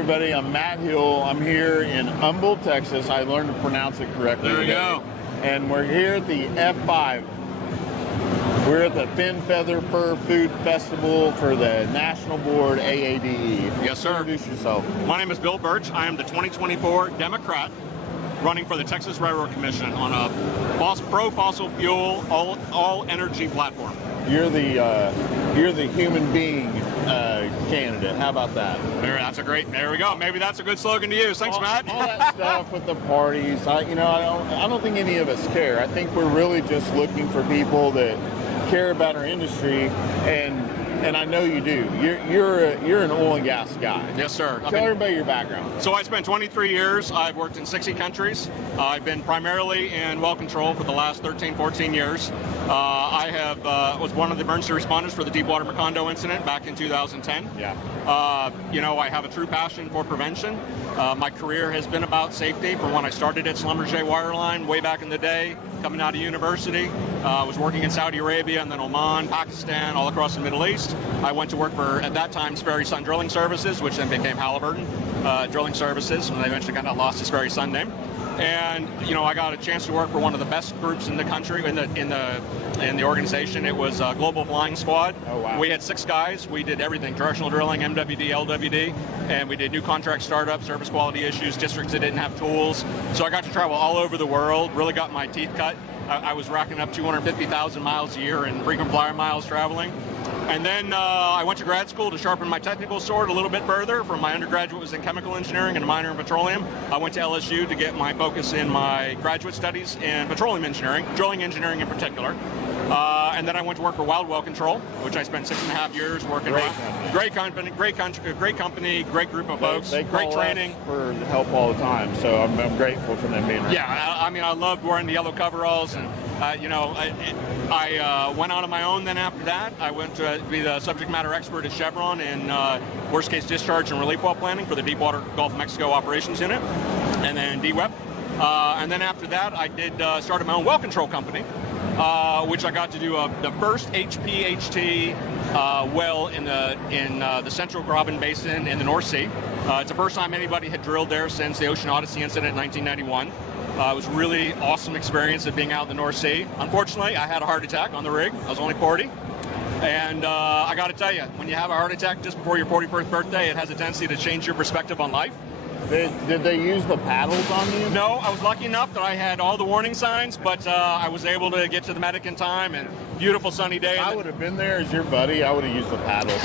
everybody. I'm Matt Hill. I'm here in Humboldt, Texas. I learned to pronounce it correctly. There we go. And we're here at the F5. We're at the Thin Feather Fur Food Festival for the National Board AADE. Yes, sir. Introduce yourself. My name is Bill Burch. I am the 2024 Democrat running for the Texas Railroad Commission on a pro-fossil fuel, all energy platform. You're the human being candidate. How about that? There we go. Maybe that's a good slogan to use. Thanks, Matt. All that stuff with the parties, I don't think any of us care. I think we're really just looking for people that care about our industry, and I know you do. You're an oil and gas guy. Yes, sir. Tell everybody your background. So I spent 23 years. I've worked in 60 countries. I've been primarily in well control for the last 13, 14 years. I was one of the emergency responders for the Deepwater Macondo incident back in 2010. Yeah. I have a true passion for prevention. My career has been about safety from when I started at Schlumberger Wireline way back in the day, coming out of university. I was working in Saudi Arabia and then Oman, Pakistan, all across the Middle East. I went to work for, at that time, Sperry Sun Drilling Services, which then became Halliburton Drilling Services, when they eventually got lost the Sperry Sun name. And I got a chance to work for one of the best groups in the country, in the organization. It was Global Flying Squad. Oh, wow. We had 6 guys. We did everything: directional drilling, MWD, LWD, and we did new contract startups, service quality issues, districts that didn't have tools. So I got to travel all over the world. Really got my teeth cut. I was racking up 250,000 miles a year in frequent flyer miles traveling. And then I went to grad school to sharpen my technical sword a little bit further. From my undergraduate was in chemical engineering and a minor in petroleum. I went to LSU to get my focus in my graduate studies in petroleum engineering, drilling engineering in particular. And then I went to work for Wild Well Control, which I spent 6.5 years working on. Great company, great group of folks, They great call training. us for help all the time, so I'm grateful for them being around. Yeah, I loved wearing the yellow coveralls, and I went out on my own. Then after that, I went to be the subject matter expert at Chevron in worst case discharge and relief well planning for the Deepwater Gulf of Mexico Operations Unit, and then DWEP. And then after that, I did started my own well control company, which I got to do the first HPHT well in the Central Graben Basin in the North Sea. It's the first time anybody had drilled there since the Ocean Odyssey incident in 1991. It was a really awesome experience of being out in the North Sea. Unfortunately, I had a heart attack on the rig. I was only 40. And I got to tell you, when you have a heart attack just before your 41st birthday, it has a tendency to change your perspective on life. Did they use the paddles on you? No, I was lucky enough that I had all the warning signs, but I was able to get to the medic in time, and beautiful sunny day. I would have been there as your buddy. I would have used the paddles.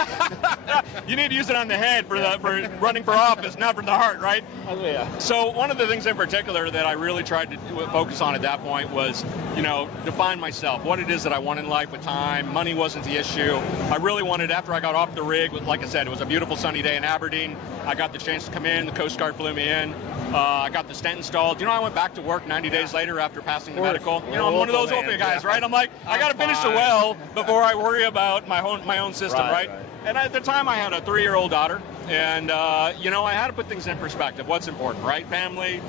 You need to use it on the head for running for office, not for the heart, right? Oh, yeah. So one of the things in particular that I really tried to focus on at that point was, define myself, what it is that I want in life with time. Money wasn't the issue. I really wanted, after I got off the rig, like I said, it was a beautiful sunny day in Aberdeen. I got the chance to come in. The Coast Guard flew me in. I got the stent installed. I went back to work 90 days later after passing the medical. I'm one of those opiate guys, right? I'm like, I got to finish the well before I worry about my own system, right? And at the time, I had a 3-year-old daughter, and I had to put things in perspective. What's important, right? Family,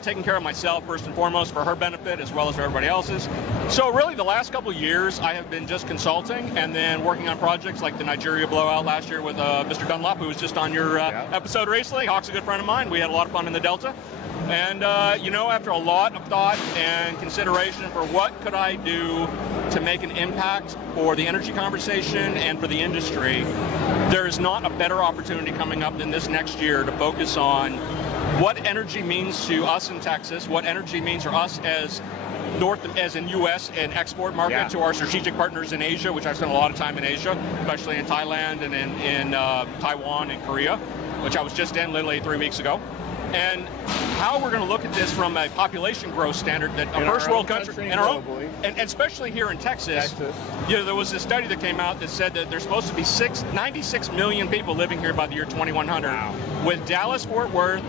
taking care of myself first and foremost for her benefit as well as for everybody else's. So really, the last couple of years, I have been just consulting and then working on projects like the Nigeria blowout last year with Mr. Dunlop, who was just on your episode recently. Hawk's a good friend of mine. We had a lot of fun in the Delta. And, after a lot of thought and consideration for what could I do to make an impact for the energy conversation and for the industry, there is not a better opportunity coming up than this next year to focus on what energy means to us in Texas, what energy means for us as in U.S. and export market to our strategic partners in Asia, which I've spent a lot of time in Asia, especially in Thailand and in Taiwan and Korea, which I was just in literally 3 weeks ago. And how we're going to look at this from a population growth standard that a first world country, and especially here in Texas. There was a study that came out that said that there's supposed to be 96 million people living here by the year 2100, with Dallas, Fort Worth,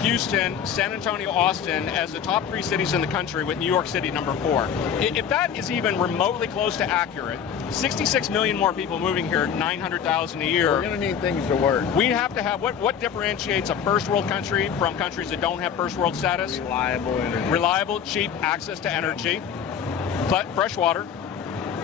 Houston, San Antonio, Austin as the top 3 cities in the country, with New York City number 4. If that is even remotely close to accurate, 66 million more people moving here, 900,000 a year. We're going to need things to work. We have to have, what differentiates a first world country from countries that don't have first world status? Reliable energy. Reliable, cheap access to energy, fresh water,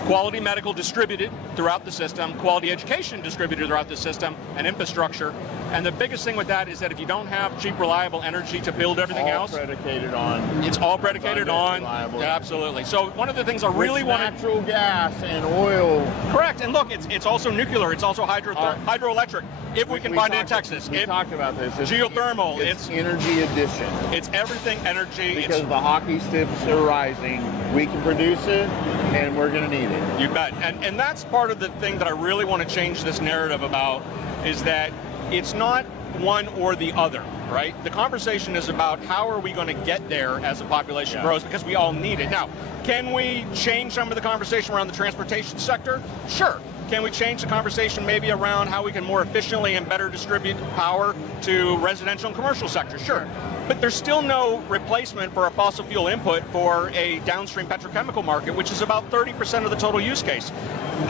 quality medical distributed throughout the system, quality education distributed throughout the system, and infrastructure. And the biggest thing with that is that if you don't have cheap, reliable energy to build everything else, it's all predicated on. Absolutely. So one of the things I really want to natural gas and oil. Correct. And look, it's also nuclear. It's also hydroelectric. If we can find it in Texas. We talked about this. It's geothermal. It's energy addition. It's everything energy. Because the hockey sticks are rising. We can produce it, and we're going to need it. You bet. And that's part of the thing that I really want to change this narrative about, is that it's not one or the other, right? The conversation is about how are we going to get there as the population grows, because we all need it. Now, can we change some of the conversation around the transportation sector? Sure. Can we change the conversation maybe around how we can more efficiently and better distribute power to residential and commercial sectors? Sure. But there's still no replacement for a fossil fuel input for a downstream petrochemical market, which is about 30% of the total use case.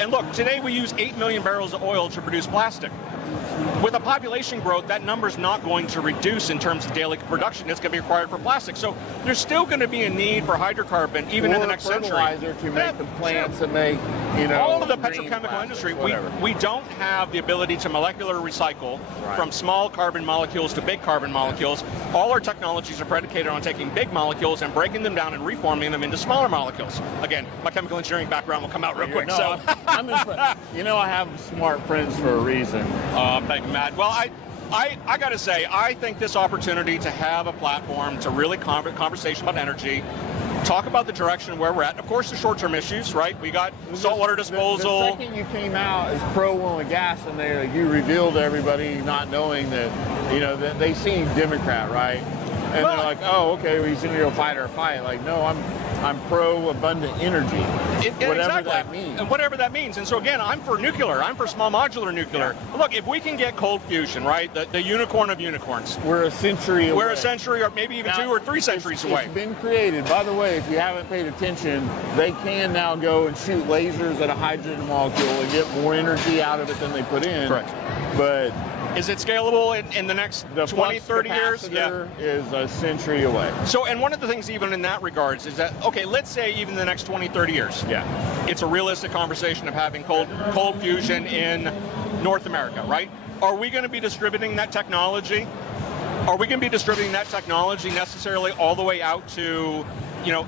And look, today we use 8 million barrels of oil to produce plastic. With a population growth, that number's not going to reduce in terms of daily production. It's going to be required for plastic. So there's still going to be a need for hydrocarbon even in the next century. Fertilizer to make the plants and make, all of the petrochemical industry. We don't have the ability to molecular recycle from small carbon molecules to big carbon molecules. All our technologies are predicated on taking big molecules and breaking them down and reforming them into smaller molecules. Again, my chemical engineering background will come out real quick. No, I'm impressed. I have smart friends for a reason. Thank you, Matt. Well, I got to say, I think this opportunity to have a platform to really conversation about energy, talk about the direction where we're at. Of course, the short-term issues, right? We got saltwater disposal. The second you came out as pro-oil and gas, and you revealed to everybody, not knowing that, that they seem Democrat, right? And they're like, oh, okay, well, he's going to go fight our fight. Like, no, I'm pro-abundant energy, whatever that means. And whatever that means. And so, again, I'm for nuclear. I'm for small modular nuclear. Yeah. Look, if we can get cold fusion, right, the unicorn of unicorns. We're a century away. We're a century or maybe even 2 or 3 centuries away. It's been created. By the way, if you haven't paid attention, they can now go and shoot lasers at a hydrogen molecule and get more energy out of it than they put in. Correct. But is it scalable in the next 20, 30 years? Yeah. Is a century away. So, and one of the things even in that regards is that, okay, let's say even the next 20, 30 years. Yeah. It's a realistic conversation of having cold fusion in North America, right? Are we going to be distributing that technology? Are we going to be distributing that technology necessarily all the way out to,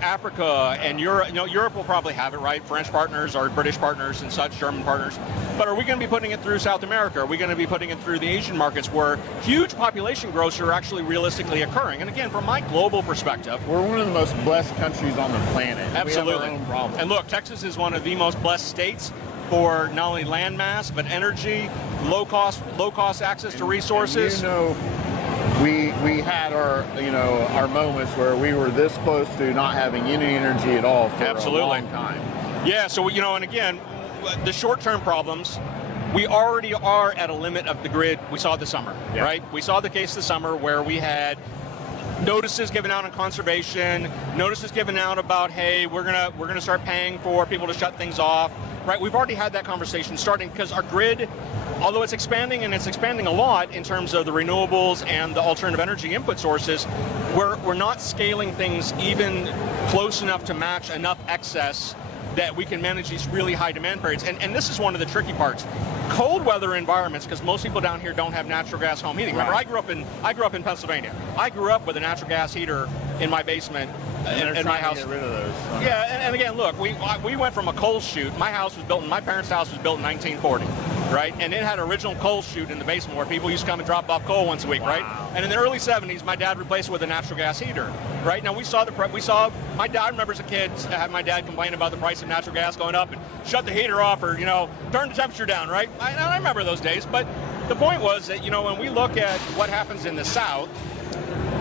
Africa and Europe? Europe will probably have it, right? French partners or British partners and such, German partners. But are we going to be putting it through South America? Are we going to be putting it through the Asian markets where huge population growths are actually realistically occurring? And again, from my global perspective, we're one of the most blessed countries on the planet. Absolutely. We have our own problems. And look, Texas is one of the most blessed states for not only land mass, but energy, low cost access to resources. We had our moments where we were this close to not having any energy at all for a long time. Yeah, so and again, the short-term problems, we already are at a limit of the grid. We saw it this summer, right? We saw the case this summer where we had notices given out on conservation, notices given out about, hey, we're gonna start paying for people to shut things off, right? We've already had that conversation starting because our grid, although it's expanding and it's expanding a lot in terms of the renewables and the alternative energy input sources, we're not scaling things even close enough to match enough excess that we can manage these really high demand periods. And this is one of the tricky parts. Cold weather environments, because most people down here don't have natural gas home heating. Remember, I grew up in Pennsylvania. I grew up with a natural gas heater in my basement in my house. To get rid of those. Yeah, and again, look, we went from a coal chute. My parents' house was built in 1940, right? And it had an original coal chute in the basement where people used to come and drop off coal once a week, right? And in the early 70s, my dad replaced it with a natural gas heater, right? Now my dad, I remember as a kid, I had my dad complain about the price of natural gas going up and shut the heater off or, turn the temperature down, right? I remember those days, but the point was that, when we look at what happens in the South,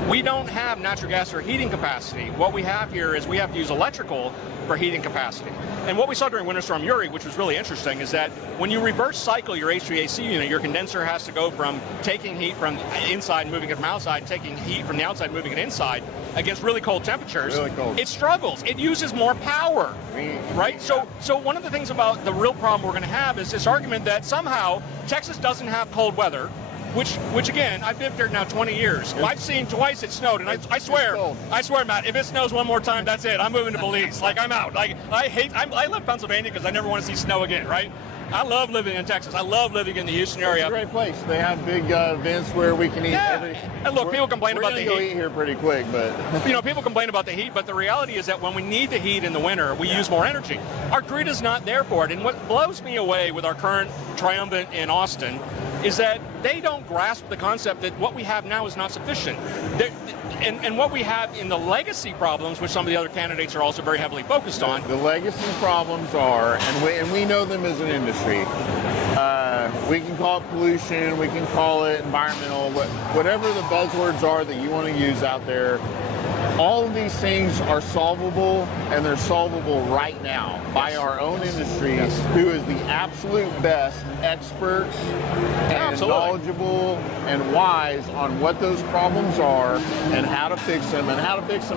we don't have natural gas for heating capacity. What we have here is we have to use electrical for heating capacity. And what we saw during Winter Storm Uri, which was really interesting, is that when you reverse cycle your HVAC unit, your condenser has to go from taking heat from inside and moving it from outside, taking heat from the outside and moving it inside against really cold temperatures. Really cold. It struggles. It uses more power, right? Yeah. So one of the things about the real problem we're going to have is this argument that somehow Texas doesn't have cold weather, which again, I've lived here now 20 years. I've seen twice it snowed, and I swear, Matt, if it snows one more time, that's it. I'm moving to Belize. Like, I'm out. Like, I left Pennsylvania because I never want to see snow again, right? I love living in Texas. I love living in the Houston area. It's a great place. They have big events where we can eat. And look, people complain about the heat. We're going to go eat here pretty quick, but people complain about the heat, but the reality is that when we need the heat in the winter, we use more energy. Our grid is not there for it. And what blows me away with our current triumvirate in Austin is that they don't grasp the concept that what we have now is not sufficient. And what we have in the legacy problems, which some of the other candidates are also very heavily focused on. The legacy problems are, and we know them as an industry, we can call it pollution, we can call it environmental, whatever the buzzwords are that you want to use out there. All of these things are solvable, and they're solvable right now by our own industry, who is the absolute best experts and knowledgeable and wise on what those problems are and how to fix them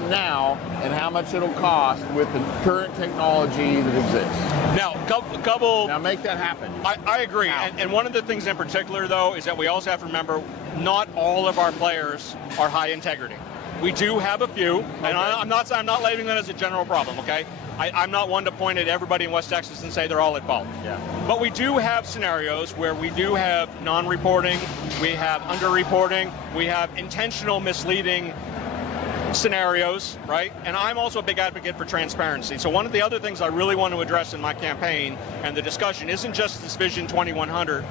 now and how much it'll cost with the current technology that exists. Now, make that happen. I agree. And one of the things in particular, though, is that we also have to remember not all of our players are high integrity. We do have a few, and I'm not labeling that as a general problem, okay? I'm not one to point at everybody in West Texas and say they're all at fault. Yeah. But we do have scenarios where we do have non-reporting, we have under-reporting, we have intentional misleading scenarios, right? And I'm also a big advocate for transparency. So one of the other things I really want to address in my campaign and the discussion isn't just this Vision 2100,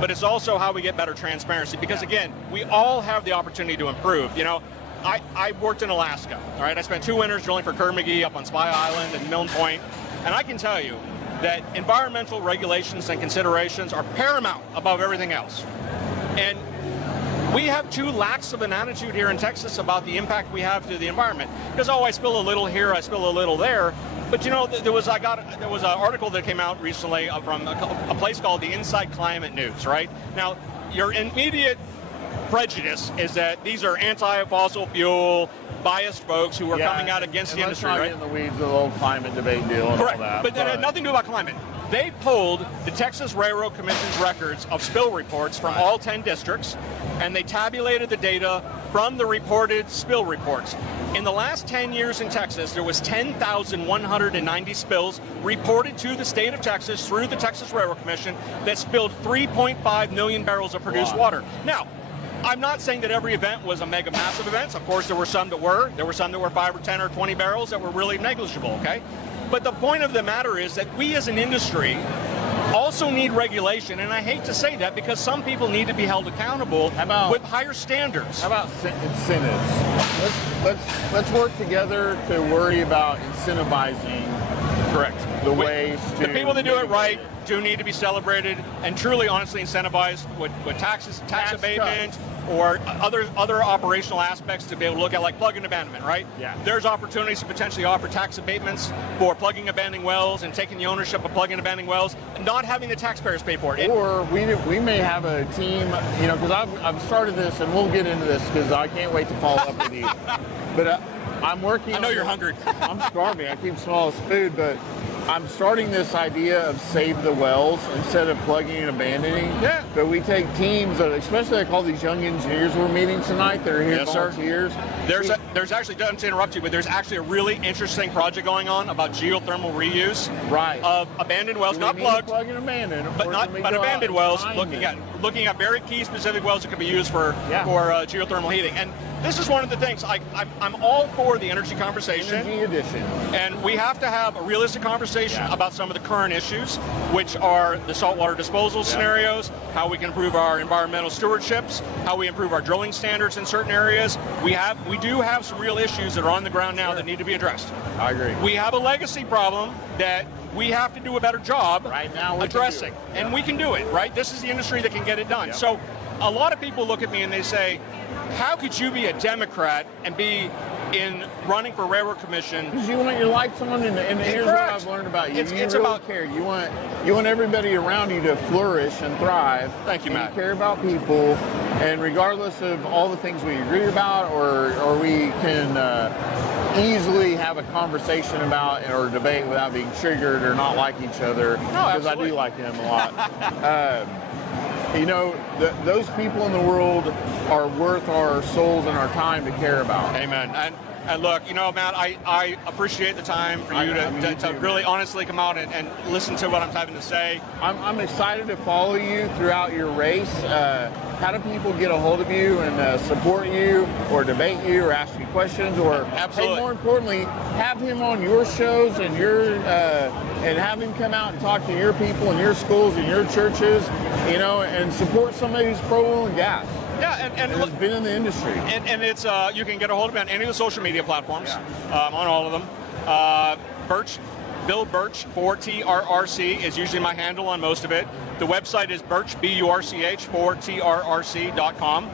but it's also how we get better transparency. Because again, we all have the opportunity to improve. You know, I worked in Alaska, all right? I spent 2 winters drilling for Kerr McGee up on Spy Island and Milne Point, and I can tell you that environmental regulations and considerations are paramount above everything else. And we have too lax of an attitude here in Texas about the impact we have to the environment. Because, I spill a little here, I spill a little there. But you know, there was an article that came out recently from a place called the Inside Climate News, right? Now, your immediate prejudice is that these are anti-fossil fuel biased folks who are coming out against the industry, right? Let's not get in the weeds of the whole climate debate deal and correct. all that. But that had nothing to do about climate. They pulled the Texas Railroad Commission's records of spill reports from all 10 districts, and they tabulated the data from the reported spill reports. In the last 10 years in Texas, there was 10,190 spills reported to the state of Texas through the Texas Railroad Commission that spilled 3.5 million barrels of produced water. Now, I'm not saying that every event was a mega massive event. Of course, there were some that were. There were some that were 5 or 10 or 20 barrels that were really negligible, okay? But the point of the matter is that we as an industry also need regulation, and I hate to say that because some people need to be held accountable with higher standards. How about incentives? Let's work together to worry about incentivizing the ways to... The people that do it right do need to be celebrated and truly, honestly incentivized with tax abatement, or other operational aspects to be able to look at, like plug and abandonment, right? Yeah. There's opportunities to potentially offer tax abatements for plugging and abandoning wells and taking the ownership of plugging and abandoning wells, and not having the taxpayers pay for it. Or we may have a team, you know, because I've started this, and we'll get into this because I can't wait to follow up with you. But I'm working. I know you're hungry. I'm starving. I keep smelling food, but I'm starting this idea of save the wells instead of plugging and abandoning. Yeah. But we take teams, especially like all these young engineers we're meeting tonight. They're here volunteers. There's actually, don't to interrupt you, but there's actually a really interesting project going on about geothermal reuse of abandoned wells, not plugged, plug and abandon, but abandoned wells, looking at very key specific wells that can be used for geothermal heating. And this is one of the things I'm all for the energy conversation. Energy edition. And we have to have a realistic conversation about some of the current issues, which are the saltwater disposal scenarios, how we can improve our environmental stewardships, how we improve our drilling standards in certain areas. We do have some real issues that are on the ground now that need to be addressed. I agree. We have a legacy problem that we have to do a better job addressing. And we can do it, right? This is the industry that can get it done. So a lot of people look at me and they say, how could you be a Democrat and be in running for Railroad Commission? Because you want someone, and here's what I've learned about you. You really care. You want everybody around you to flourish and thrive. Thank you, Matt. You care about people, and regardless of all the things we agree about, or we can easily have a conversation about or debate without being triggered or not like each other. No, because I do like him a lot. you know, those people in the world are worth our souls and our time to care about. Amen. And look, you know, Matt, I appreciate the time for you to really honestly come out and listen to what I'm having to say. I'm excited to follow you throughout your race. How do people get a hold of you and support you or debate you or ask you questions or, Absolutely. Hey, more importantly, have him on your shows and and have him come out and talk to your people and your schools and your churches, you know, and support somebody who's pro oil and gas. Yeah, and has been in the industry. And it's you can get a hold of me on any of the social media platforms, on all of them. Burch, Bill Burch, 4TRRC is usually my handle on most of it. The website is Burch, B-U-R-C-H, 4TRRC.com.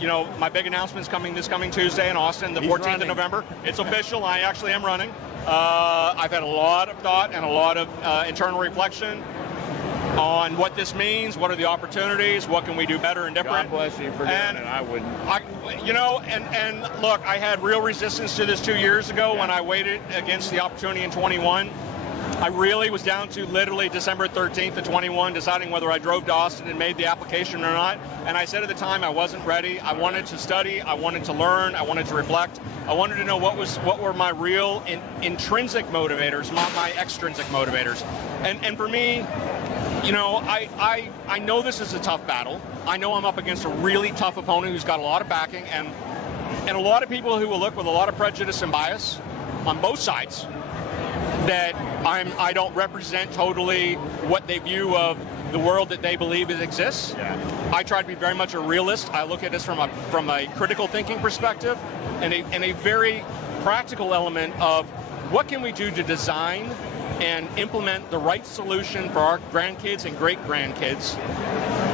You know, my big announcement's this coming Tuesday in Austin, the 14th of November. It's official. I actually am running. I've had a lot of thought and a lot of internal reflection on what this means, what are the opportunities, what can we do better and different. God bless you for doing it. I wouldn't. You know, and look, I had real resistance to this 2 years ago when I waited against the opportunity in 21. I really was down to literally December 13th of 21, deciding whether I drove to Austin and made the application or not. And I said at the time I wasn't ready. I wanted to study. I wanted to learn. I wanted to reflect. I wanted to know what were my real intrinsic motivators, not my extrinsic motivators. And for me, you know, I know this is a tough battle. I know I'm up against a really tough opponent who's got a lot of backing and a lot of people who will look with a lot of prejudice and bias on both sides that I don't represent totally what they view of the world that they believe it exists. Yeah. I try to be very much a realist. I look at this from a critical thinking perspective and a very practical element of what can we do to design and implement the right solution for our grandkids and great-grandkids.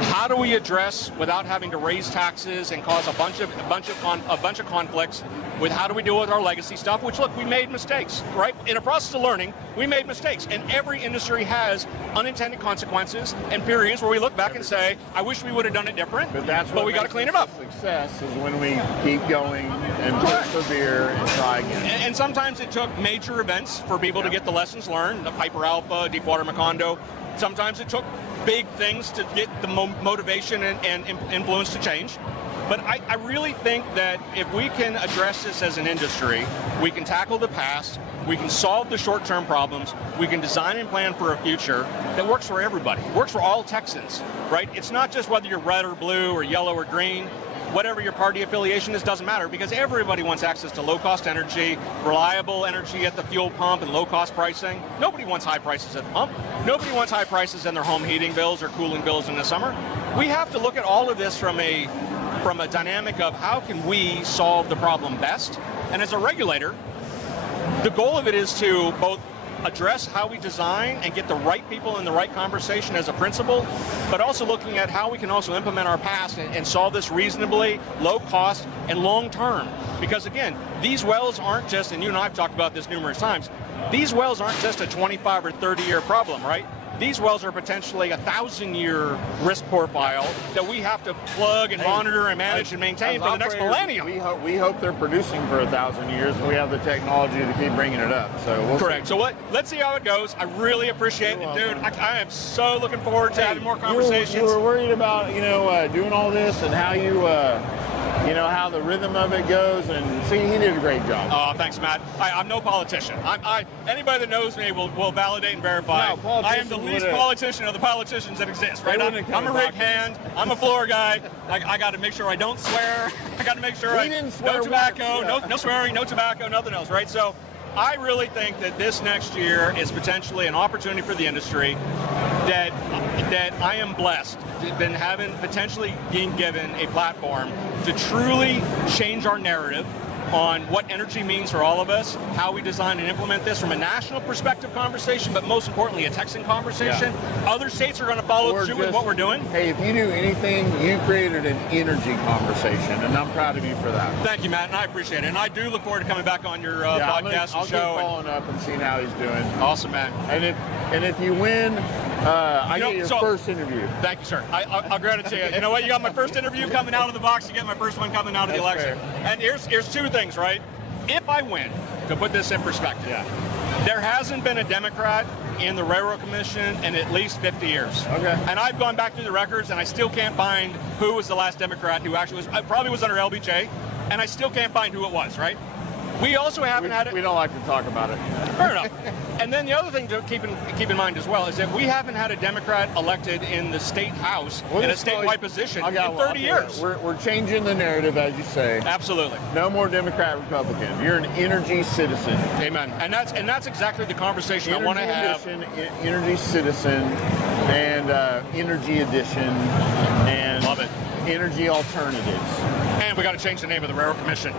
How do we address without having to raise taxes and cause a bunch of conflicts with how do we deal with our legacy stuff, which, look, we made mistakes, right? In a process of learning, we made mistakes. And every industry has unintended consequences and periods where we look back and say, I wish we would have done it different, but we got to clean it up. Success is when we keep going and persevere and try again. And sometimes it took major events for people to get the lessons learned, the Piper Alpha, Deepwater Macondo. Sometimes it took big things to get the motivation and influence to change. But I really think that if we can address this as an industry, we can tackle the past, we can solve the short-term problems, we can design and plan for a future that works for everybody, works for all Texans, right? It's not just whether you're red or blue or yellow or green. Whatever your party affiliation is doesn't matter because everybody wants access to low-cost energy, reliable energy at the fuel pump and low-cost pricing. Nobody wants high prices at the pump. Nobody wants high prices in their home heating bills or cooling bills in the summer. We have to look at all of this from a dynamic of how can we solve the problem best. And as a regulator, the goal of it is to both address how we design and get the right people in the right conversation as a principle, but also looking at how we can also implement our past and solve this reasonably, low cost, and long term. Because again, these wells aren't just, and you and I have talked about this numerous times, these wells aren't just a 25 or 30-year problem, right? These wells are potentially a 1,000-year risk profile that we have to plug and monitor and manage and maintain for the next millennium. We hope they're producing for 1,000 years, and we have the technology to keep bringing it up. So we'll correct. See. So let's see how it goes. I really appreciate it, dude. I am so looking forward to having more conversations. You were worried about doing all this and how how the rhythm of it goes, and see, he did a great job. Oh, thanks, Matt. I'm no politician. Anybody that knows me will validate and verify. No, I am the least politician of the politicians that exist, right? I'm a rig hand. I'm a floor guy. I got to make sure I don't swear. I got to make sure no tobacco, no swearing, no tobacco, nothing else, right? So I really think that this next year is potentially an opportunity for the industry that I am blessed to been potentially being given a platform to truly change our narrative on what energy means for all of us, how we design and implement this from a national perspective conversation, but most importantly, a Texan conversation. Yeah. Other states are going to follow through with what we're doing. Hey, if you do anything, you created an energy conversation, and I'm proud of you for that. Thank you, Matt, and I appreciate it. And I do look forward to coming back on your podcast I'll and show. Keep following up and seeing how he's doing. Awesome, man. And if you win, I get your first interview. Thank you, sir. I'll grant it to you. You know what? You got my first interview coming out of the box. You get my first one coming out of the election. Fair. And here's two things, right? If I win, to put this in perspective, There hasn't been a Democrat in the Railroad Commission in at least 50 years. Okay. And I've gone back through the records, and I still can't find who was the last Democrat who actually was. Probably was under LBJ, and I still can't find who it was. Right. We also haven't had it. We don't like to talk about it. Fair enough. And then the other thing to keep in mind as well is that we haven't had a Democrat elected in the state house in a statewide position in 30 years. We're changing the narrative, as you say. Absolutely. No more Democrat, Republican. You're an energy citizen. Amen. And that's exactly the conversation I want to have. Energy citizen and energy addition and love it. Energy alternatives. And we got to change the name of the Railroad Commission.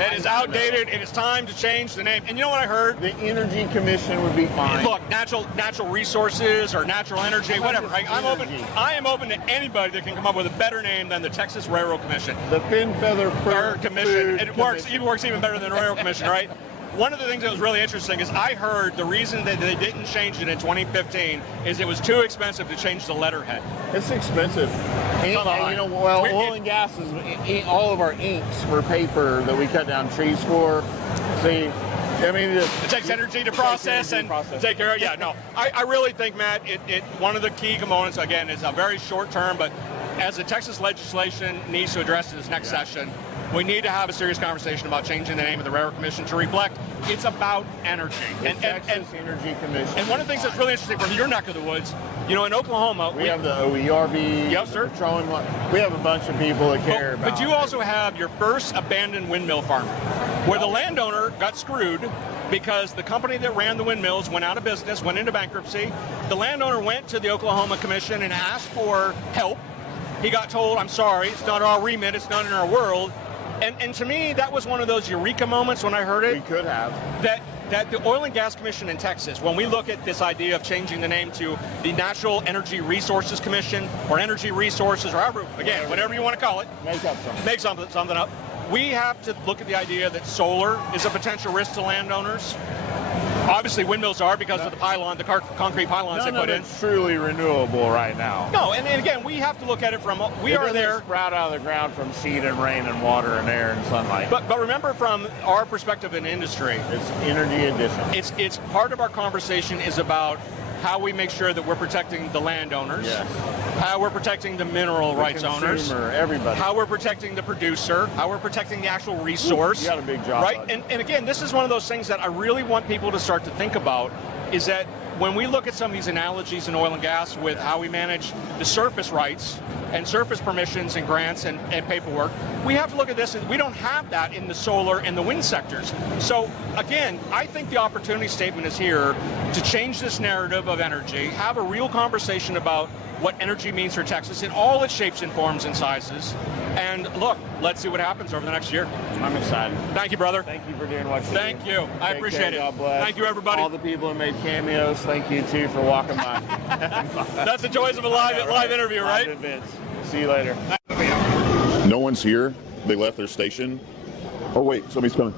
It is outdated. It is time to change the name. And you know what I heard? The Energy Commission would be fine. Look, natural resources or natural energy, whatever. I am open to anybody that can come up with a better name than the Texas Railroad Commission. The Fin Feather Commission. It works even better than the Railroad Commission, right? One of the things that was really interesting is I heard the reason that they didn't change it in 2015 is it was too expensive to change the letterhead. It's expensive. Oil and gas is all of our inks for paper that we cut down trees for. See, I mean, it takes energy to process and take care of. Yeah, no, I really think, Matt, it one of the key components again is a very short term, but as the Texas legislation needs to address this next session, we need to have a serious conversation about changing the name of the Railroad Commission to reflect it's about energy. Texas Energy Commission. And one of the things that's really interesting from your neck of the woods, in Oklahoma, we have the OERB. Yes, sir. We have a bunch of people that care about. But you also have your first abandoned windmill farm, where the landowner got screwed because the company that ran the windmills went out of business, went into bankruptcy. The landowner went to the Oklahoma Commission and asked for help. He got told, I'm sorry, it's not our remit, it's not in our world. And to me, that was one of those eureka moments when I heard it. We could have. That the Oil and Gas Commission in Texas, when we look at this idea of changing the name to the Natural Energy Resources Commission or Energy Resources, or however, again, whatever you want to call it. Make something up. We have to look at the idea that solar is a potential risk to landowners. Obviously, windmills are because of the pylon, the concrete pylons they put in. It's truly renewable right now. No, and again, we have to look at it from we are there. Sprout out of the ground from seed and rain and water and air and sunlight. But remember, from our perspective in industry, it's energy addition. It's part of our conversation is about how we make sure that we're protecting the landowners, how we're protecting the mineral rights owners, everybody, how we're protecting the producer, how we're protecting the actual resource. You got a big job, right? And again, this is one of those things that I really want people to start to think about, is that when we look at some of these analogies in oil and gas with how we manage the surface rights and surface permissions and grants and paperwork, we have to look at this, and we don't have that in the solar and the wind sectors. So again, I think the opportunity statement is here to change this narrative of energy, have a real conversation about what energy means for Texas in all its shapes and forms and sizes. And look, let's see what happens over the next year. I'm excited. Thank you, brother. Thank you for doing what you do. Thank you. I appreciate it. God bless. Thank you, everybody. All the people who made cameos, thank you, too, for walking by. That's the joys of a live interview, right? Live events. See you later. No one's here. They left their station. Oh, wait, somebody's coming.